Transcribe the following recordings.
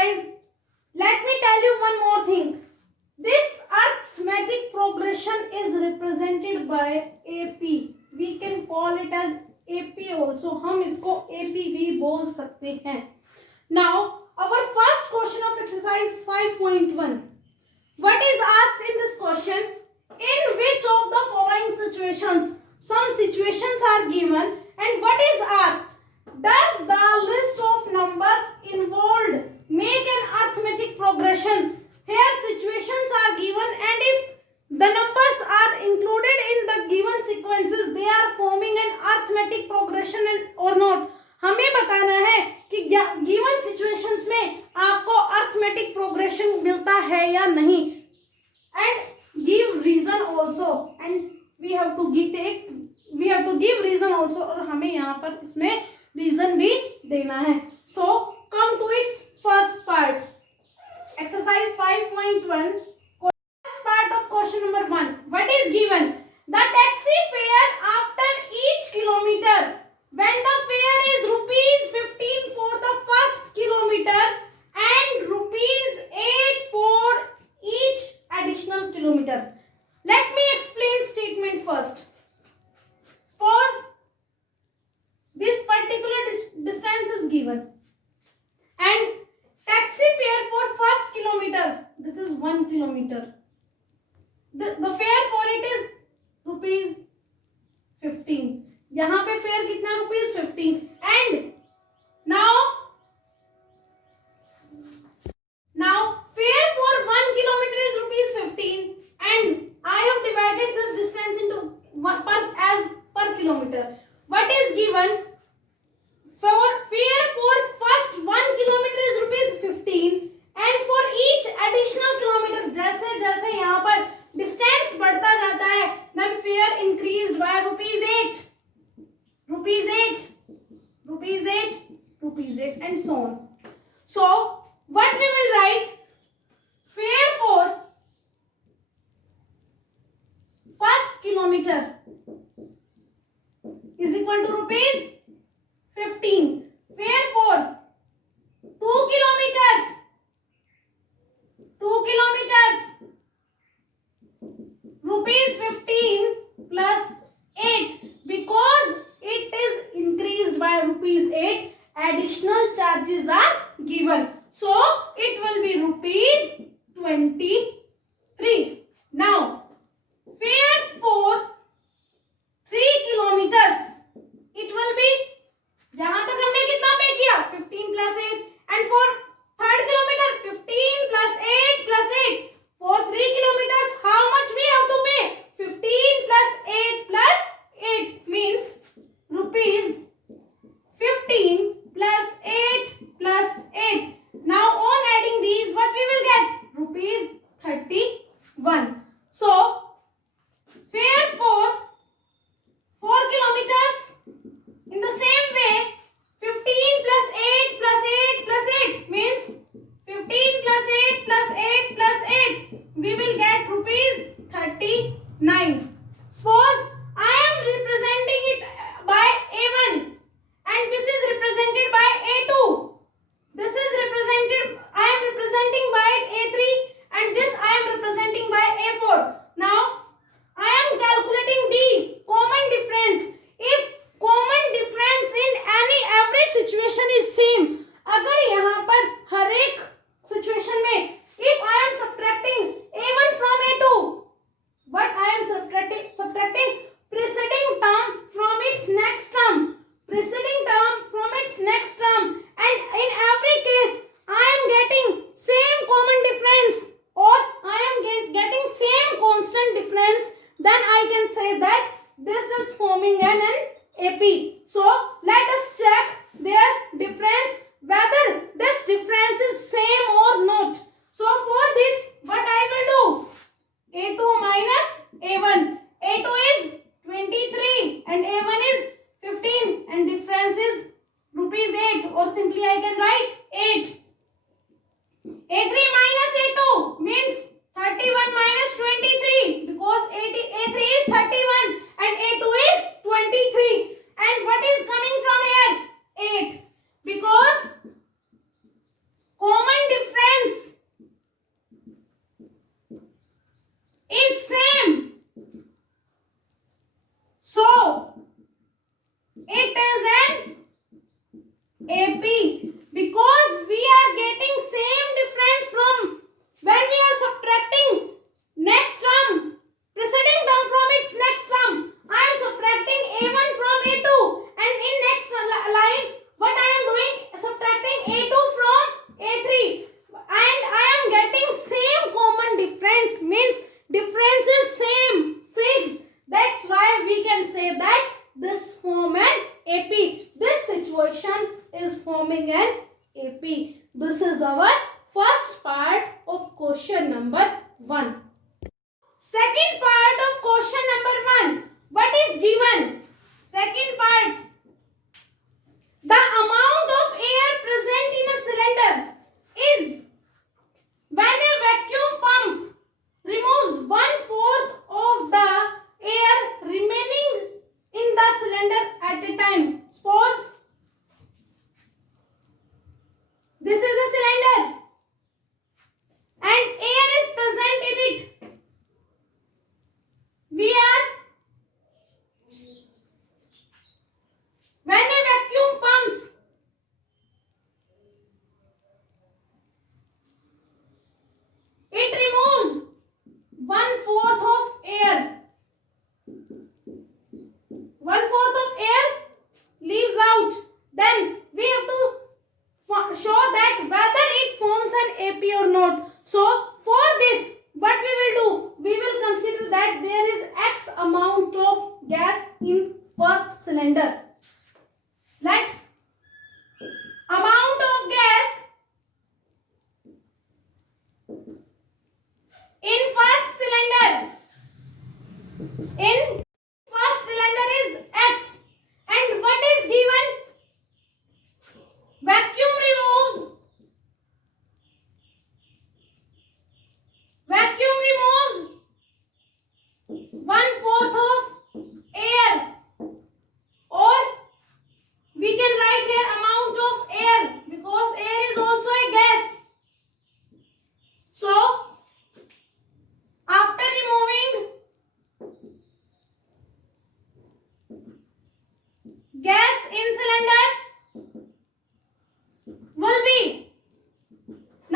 guys, let me tell you one more thing. This arithmetic progression is represented by AP. We can call it as AP also. हम इसको AP भी बोल सकते हैं. Now, our first question of exercise 5.1. What is asked in this question? In which of the following situations? Some situations are given and what is asked? Does the list of numbers involved make an arithmetic progression? Here situations are given and if the numbers are included in the given sequences, they are forming an arithmetic progression and or not. हमें बताना है कि given situations में आपको arithmetic progression मिलता है या नहीं, and give reason also, and we have to give reason also, और हमें यहाँ पर इसमें reason भी देना है. So come to its first part. Exercise 5.1. First part of question number 1. What is given? The taxi fare after each kilometer. When the fare is ₹15 for the first kilometer and ₹8 for each additional kilometer. Let me explain statement first. Suppose this particular distance is given and taxi fare for first kilometer, this is 1 kilometer. The fare for it is ₹15. यहाँ पे fair कितना ₹15 and now fare for 1 kilometer is ₹15 and I have divided this distance into per kilometer. What is given? For fare for first 1 kilometer is ₹15 and for each additional kilometer, जैसे जैसे यहाँ पर distance बढ़ता जाता है, then fare increased by ₹8, and so on. So what we will write? Fare for first kilometer is equal to ₹15. Fare for 2 kilometers ₹15 plus 8, because it is increased by ₹8, additional charges are given, so it will be ₹23. Now fare for 3 kilometers, it will be, यहाँ तक हमने कितना पे किया? 15 plus 8, and for third kilometer 15 plus 8 plus 8. For 3 kilometers, how much we have to pay? 15 plus 8 plus 8 means ₹15 plus 8 plus 8. Now on adding these, what we will get? ₹31. So fare for 4 kilometers, in the same way, 15 plus 8 plus 8 plus 8 means 15 plus 8 plus 8 plus 8. We will get ₹39. Suppose I am representing it by A1 and this is represented by A2. This is represented, I am representing by A3 and this I am representing by A4. Now I am calculating the common difference. If common difference in every situation is same, अगर यहाँ पर हर एक situation में if I am subtracting A1 from A2, but I am subtracting preceding term from its next term, and in every case I am getting same common difference or I am getting same constant difference, then I can say that this is forming an AP. So let us check their difference, whether this difference is same or not. So for this, what I will do? A2 minus A1. A2 is 23 and A1 is 15 and difference is ₹8, or simply I can write 8. A3 minus A2 means 31 minus 23, because A3 is 31 and A2 is 23. And what is coming from here? 8. Because common Second part of question number 1. What is given? Second part. The amount of air present in a cylinder is when a vacuum pump removes 1/4 of the air remaining in the cylinder at a time. Suppose this is a cylinder and air is present in it. We are when a vacuum pumps it removes 1/4 of air. 1/4 of air leaves out. Then we have to show that whether it forms an AP or not. So for this, what we will do? We will consider that there is X amount of gas in first cylinder. Let amount of gas in first cylinder is X, and what is given? Vacuum removes 1/4 of air, or we can write here amount of air because air is also a gas. So after removing gas in cylinder will be,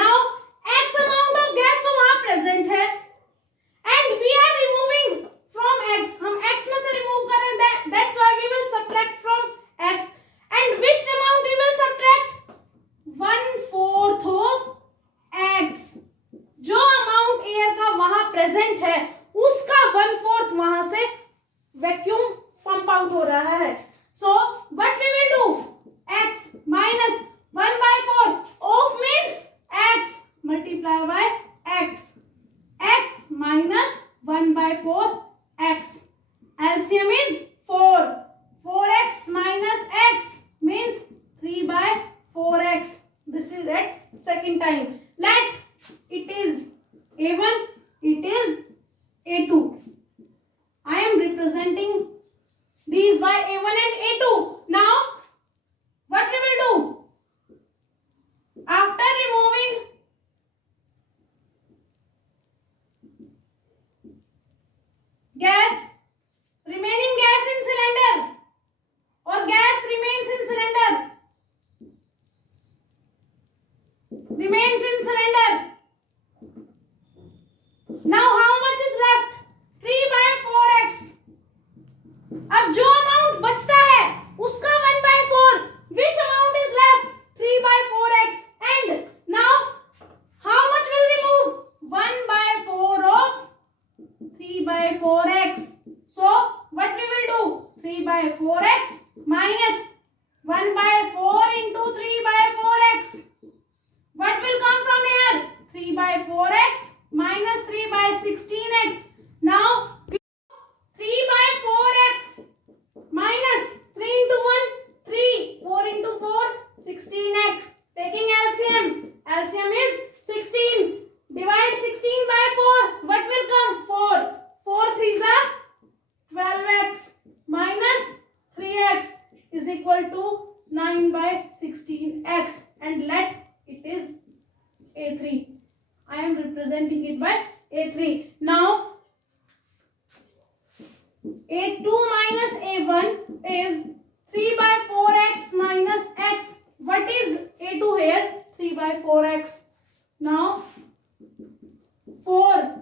now X amount of gas तो वहाँ present है and we are removing from X. हम X में से remove कर रहे हैं, that's why we will subtract from X. And which amount we will subtract? 1/4 of X. जो amount air का वहाँ present है उसका 1/4 वहाँ से vacuum pump out हो रहा है. So what we will do? X minus 1/4 of means X multiply by X. X minus 1/4 X. LCM is 4. 4X minus X means 3/4X. This is at second time. Let it is A1, it is A2. I am representing these by A1 and A2. Now, what we will do? After removing gas, remaining gas in cylinder, or gas remains in cylinder, now how much is left? 3/4X. अब जो amount बचता है उसका 1/4. Which amount is left? 3/4X. And now how much will remove? 1/4 of 3/4X. So what we will do? 3/4X minus 1/4 into 3/4X. What will come from here? 3/4X minus 3/16X. Now 3/4X minus 3 into 1, 3, 4 into 4, 16X. Taking LCM. LCM is 16. Divide 16 by 4. What will come? 4. 4 3s are 12X minus 3X is equal to 9/16X. And let it is A3. I am representing it by A3. Now A2 minus A1 is 3/4X minus X. What is A2 here? 3/4X. Now 4